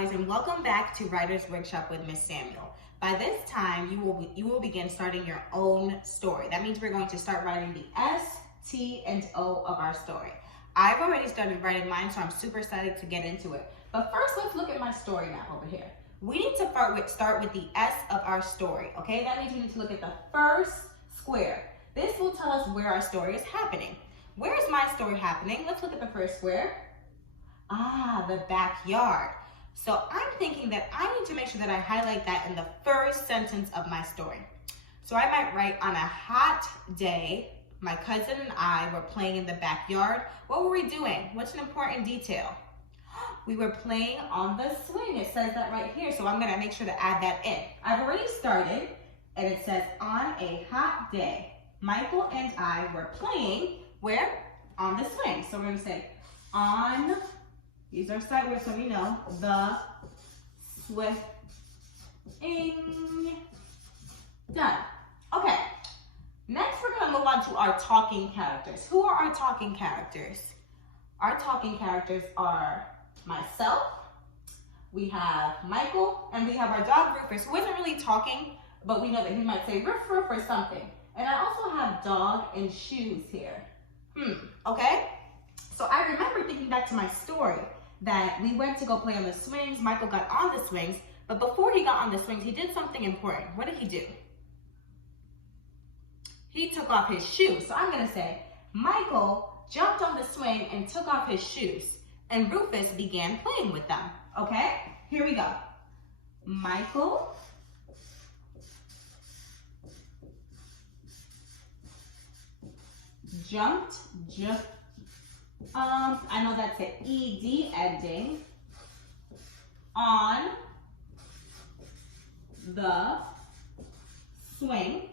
scholars, and welcome back to Writer's Workshop with Miss Samuel. By this time, you will begin starting your own story. That means we're going to start writing the S, T, and O of our story. I've already started writing mine, so I'm super excited to get into it. But first, let's look at my story map over here. We need to start with the S of our story, okay? That means we need to look at the first square. This will tell us where our story is happening. Where is my story happening? Let's look at the first square. Ah, the backyard. So I'm thinking that I need to make sure that I highlight that in the first sentence of my story. So I might write, on a hot day, my cousin and I were playing in the backyard. What were we doing? What's an important detail? We were playing on the swing. It says that right here, so I'm gonna make sure to add that in. I've already started, and it says, on a hot day, Michael and I were playing, where? On the swing. So we're gonna say, on, these are sight words so we know, the swing. Done. Okay, next we're gonna move on to our talking characters. Who are our talking characters? Our talking characters are myself, we have Michael, and we have our dog Rufus, who isn't really talking, but we know that he might say ruff ruff or something. And I also have dog and shoes here. Okay? So I remember thinking back to my story that we went to go play on the swings. Michael got on the swings, but before he got on the swings, he did something important. What did he do? He took off his shoes. So I'm gonna say, Michael jumped on the swing and took off his shoes, and Rufus began playing with them. Okay? Here we go. Michael jumped, I know that's an ED ending, on the swing,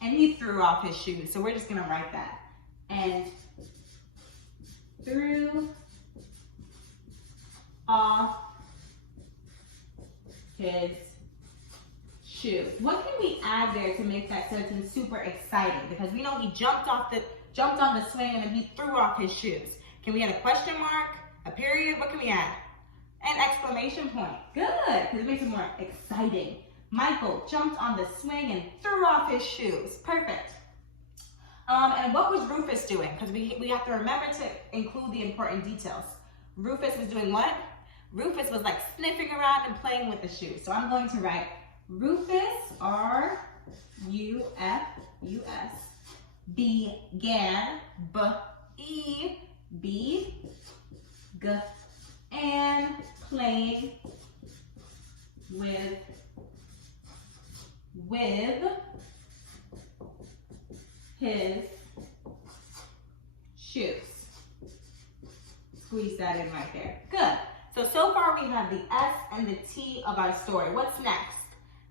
and he threw off his shoes. So we're just gonna write that. And threw off his shoes. What can we add there to make that sentence super exciting? Because we know he jumped on the swing and then he threw off his shoes. Can we add a question mark, a period? What can we add? An exclamation point. Good, because it makes it more exciting. Michael jumped on the swing and threw off his shoes. Perfect. And what was Rufus doing? Because we have to remember to include the important details. Rufus was doing what? Rufus was like sniffing around and playing with the shoes. So I'm going to write Rufus, R-U-F-U-S, began, and playing with his shoes. Squeeze that in right there. Good. So far we have the S and the T of our story. What's next?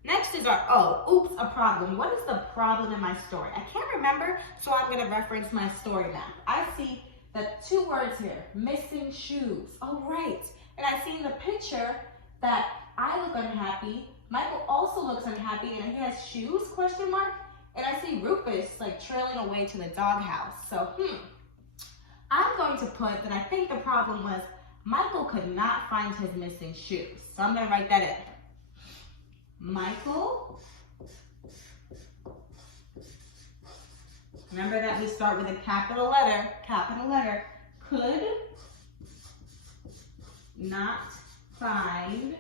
Next is our O. Oops, a problem. What is the problem in my story? I can't remember, so I'm going to reference my story map. I see the two words here, missing shoes. Oh, right. And I see in the picture that I look unhappy. Michael also looks unhappy, and he has shoes, question mark. And I see Rufus like trailing away to the doghouse. So, I'm going to put that I think the problem was Michael could not find his missing shoes. So I'm going to write that in. Michael, remember that we start with a capital letter, could not find,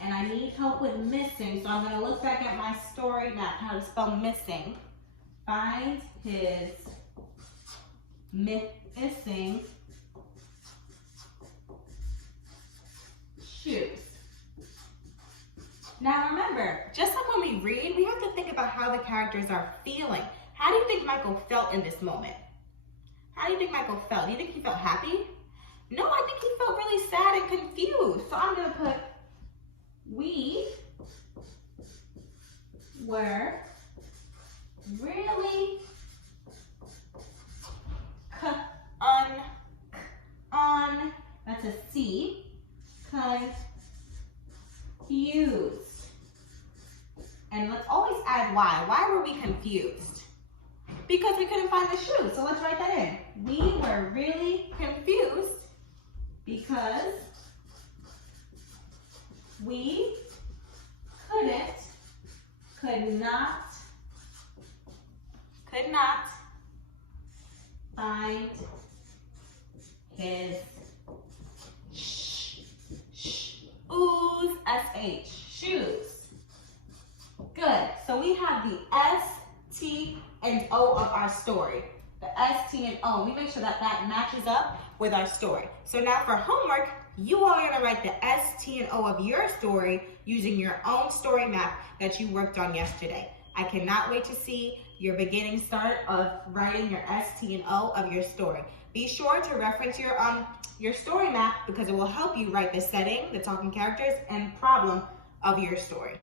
and I need help with missing, so I'm going to look back at my story map, how to spell missing. Find his missing shoes. Now remember, just like when we read, we have to think about how the characters are feeling. How do you think Michael felt in this moment? How do you think Michael felt? Do you think he felt happy? No, I think he felt really sad and confused. So I'm going to put, we were really that's a C, confused. And let's always add why. Why were we confused? Because we couldn't find the shoes. So let's write that in. We were really confused because we could not find his shoes, S-H, shoes. Good, so we have the S, T, and O of our story. The S, T, and O, we make sure that that matches up with our story. So now for homework, you all are gonna write the S, T, and O of your story using your own story map that you worked on yesterday. I cannot wait to see your beginning start of writing your S, T, and O of your story. Be sure to reference your story map because it will help you write the setting, the talking characters, and problem of your story.